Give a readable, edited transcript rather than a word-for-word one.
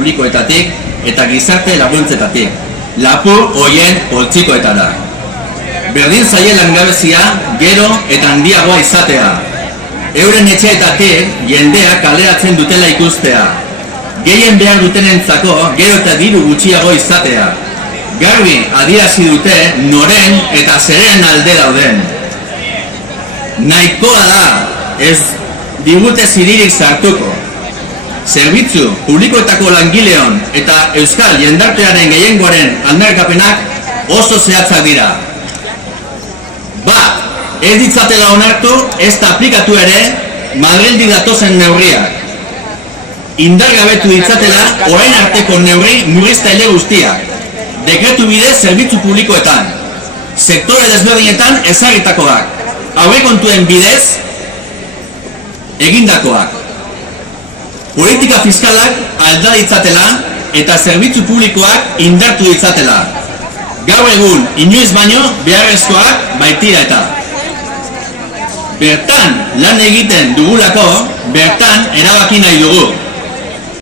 publikoetatik eta gizarte laguntzetatik, lapur hoien poltsikoetara. Berdin zaie langabezia gero eta handiagoa izatea. Euren etxeetatik jendea kaleratzen dutela ikustea. Gehien behar dutenentzako gero eta diru gutxiago izatea. Garbi adierazi dute noren eta zeren alde dauden. Nahikoa da, ez digute ziririk sartuko. Zerbitzu publikoetako langileon eta euskal jendartearen gehiengoaren aldarrikapenak oso zehatzak dira. Bat, ez ditzatela onartu ez da aplikatu ere Madrildik datozen neurriak. Indargabetu ditzatela orain arteko neurri murriztaile guztiak. Dekretu bidez zerbitzu publikoetan, sektore desberdinetan ezarritakoak, aurrekontuen bidez egindakoak. Politika fiskalak alda ditzatela eta zerbitzu publikoak indartu ditzatela. Gaur egun inoiz baino beharrezkoak baitira eta. Bertan lan egiten dugulako, bertan erabaki nahi dugu.